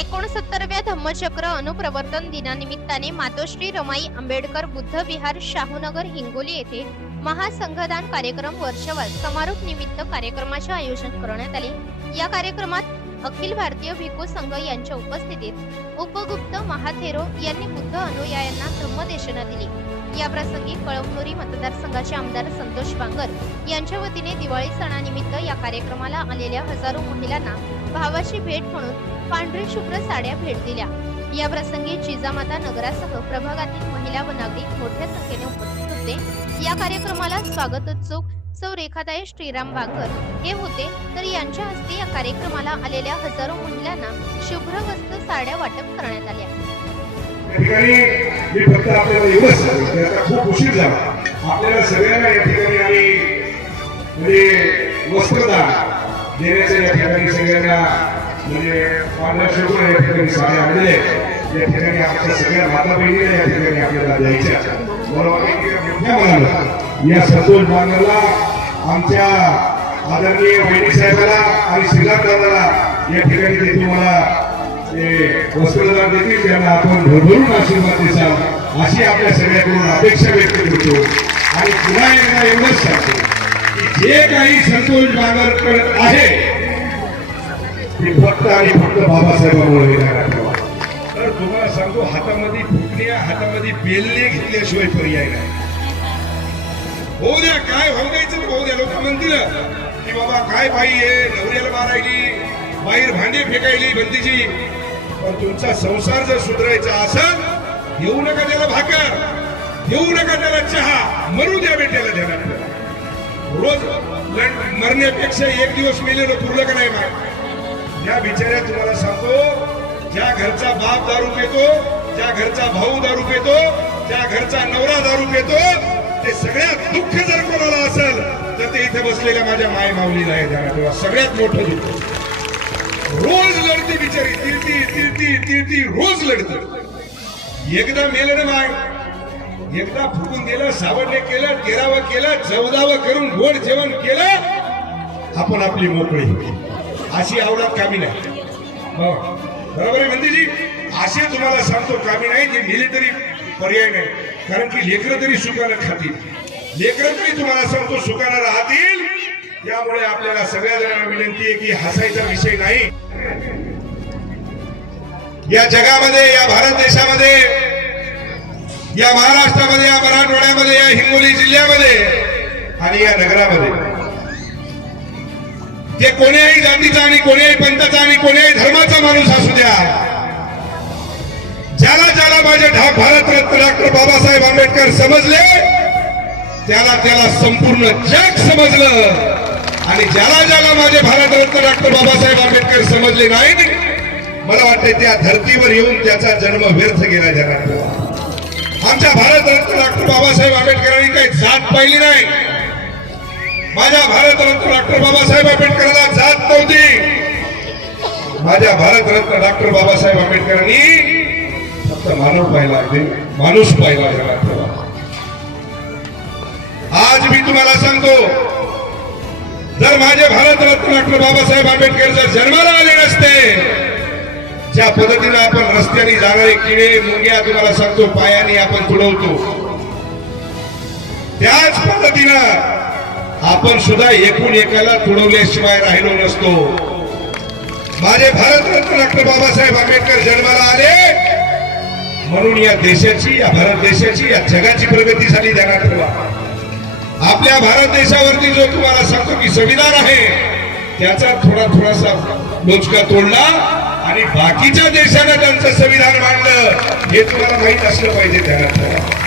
एकोणसत्तरव्या धम्मचक्र अनुप्रवर्तन दिनानिमित्ताने मातोश्री रमाई आंबेडकर बुद्ध विहार शाहूनगर हिंगोली येथे महासंघदान कार्यक्रम वर्षवास समारोप निमित्त कार्यक्रमाचे आयोजन करण्यात आले. या कार्यक्रमात अखिल भारतीय भिक्खू संघ यांच्या उपस्थितीत उपगुप्त महाथेरो यांनी बुद्ध अनुयायांना धम्मदेशना दिली. या प्रसंगी कळमनुरी मतदारसंघाचे आमदार संतोष बांगर यांच्या वतीने दिवाळी सणानिमित्त या कार्यक्रमाला आलेल्या हजारो महिलांना भावाची भेट म्हणून पांढरी शुभ्र साड्या भेट दिल्या. या प्रसंगी जिजामाता नगरासह प्रभागातील महिला व नागरिक मोठ्या संख्येने उपस्थित होते. या कार्यक्रमाला स्वागतोत्सुक सौ रेखाताई श्रीराम बांगर हे होते तर यांच्या हस्ते या कार्यक्रमाला आलेल्या हजारो महिलांना शुभ्र वस्त्र साड्या वाटप करण्यात आल्या. मी फक्त आपल्याला एवढंच आता खूप उशीर झाला. आपल्याला सगळ्यांना या ठिकाणी आम्ही म्हणजे वस्त्रदान देण्याचं या ठिकाणी सगळ्यांना म्हणजे पार्टनरशिप या ठिकाणी साड्या आणले या ठिकाणी आमच्या सगळ्या माता बहिणीला या ठिकाणी आपल्याला द्यायच्या बरोबर या सतोष बांगरला आमच्या आदरणीय बहिणी साहेबाला आणि श्रीराम दादाला या ठिकाणी ते तुम्हाला ते वस्त्रदान देतील त्यांना आपण भरभरून आशीर्वाद देसाल अशी आपल्या सगळ्याकडून अपेक्षा व्यक्त करतो. आणि पुन्हा एकदा एवढंच सांगतो. जे काही संतोष बांगरकर आहे ते फक्त आणि फक्त बाबासाहेबांमुळे तर तुम्हाला सांगतो हातामध्ये फुटण्या हातामध्ये बेलने घेतल्याशिवाय पर्याय नाही. होऊ द्या काय होऊ द्यायचं होऊ द्या. लोक म्हणतील की बाबा काय बाई आहे? नवऱ्याला मारायली बाहेर भांडे फेकायली बंदीची. पण तुमचा संसार जर सुधारायचा असेल येऊ नका त्याला भाकर येऊ नका त्याला चहा मरू द्या बेट्याला ध्यानात रोज मरण्यापेक्षा एक दिवस मेलेलं पुरलं का नाही माय या बिचाऱ्या तुम्हाला सांगतो ज्या घरचा बाप दारू पेतो ज्या घरचा भाऊ दारू पेतो ज्या घरचा नवरा दारू पेतो ते सगळ्यात दुःख जर कोणाला असेल तर ते इथे बसलेल्या माझ्या माय माऊलीला आहे सगळ्यात मोठं दुःख. रोज लढते बिचारी तिरती तिरती तिरती रोज लढते. एकदा मेलं ना माय एकदा फुकून दिलं सावडले केलं तेरावं केलं चौदावं करून गोड जेवण केलं आपण आपली मोकळी अशी आवडत कामी नाही. हो. बरोबर आहे मंदिरजी? असे तुम्हाला सांगतो कामी नाही जे मेले तरी पर्याय नाही. कारण की लेकरं तरी सुखानं खातील. लेकरं तरी तुम्हाला सांगतो सुखानं राहतील. त्यामुळे आपल्याला सगळ्या जणांना विनंती आहे की हसायचा विषय नाही. या जगामध्ये या भारत देशामध्ये या महाराष्ट्रामध्ये या मराठवाड्यामध्ये या हिंगोली जिल्ह्यामध्ये आणि या नगरामध्ये. ते कोण्याही जातीचा आणि कोण्याही पंथाचा आणि कोण्याही धर्माचा माणूस असू द्या ज्याला ज्याला माझे भारतरत्न डॉक्टर बाबासाहेब आंबेडकर समजले त्याला त्याला संपूर्ण जग समजलं. आणि ज्याला ज्याला माझे भारतरत्न डॉक्टर बाबासाहेब आंबेडकर समजले नाही मला वाटते त्या धर्तीवर येऊन त्याचा जन्म व्यर्थ गेला जगात. आमच्या भारतरत्न डॉक्टर बाबासाहेब आंबेडकरांनी काही जात पाहिली नाही. माझ्या भारतरत्न डॉक्टर बाबासाहेब आंबेडकरांना जात नव्हती. माझ्या भारतरत्न डॉक्टर बाबासाहेब आंबेडकरांनी फक्त मानव पाहिला माणूस पाहिला आज मी तुम्हाला सांगतो जर माझे भारतरत्न डॉक्टर बाबासाहेब आंबेडकर जर जन्माला आले नसते ज्या पद्धतीने आपण रस्त्याने जाणारे किडे मुंग्या तुम्हाला सांगतो पायाने आपण तुडवतो त्याच पद्धतीनं आपण सुद्धा एकूण एकाला तुडवल्याशिवाय राहिलो नसतो. माझे भारतरत्न डॉक्टर बाबासाहेब आंबेडकर जन्माला आले. म्हणून या देशाची या भारत देशाची या जगाची प्रगती झाली ध्यानात ठेवा आपल्या भारत देशावरती जो तुम्हाला सांगतो की संविधान आहे त्याचा थोडा थोडासा लोचका तोडला. आणि बाकीच्या देशानं त्यांचं संविधान मांडलं हे तुम्हाला माहीत असलं पाहिजे त्यानंतर.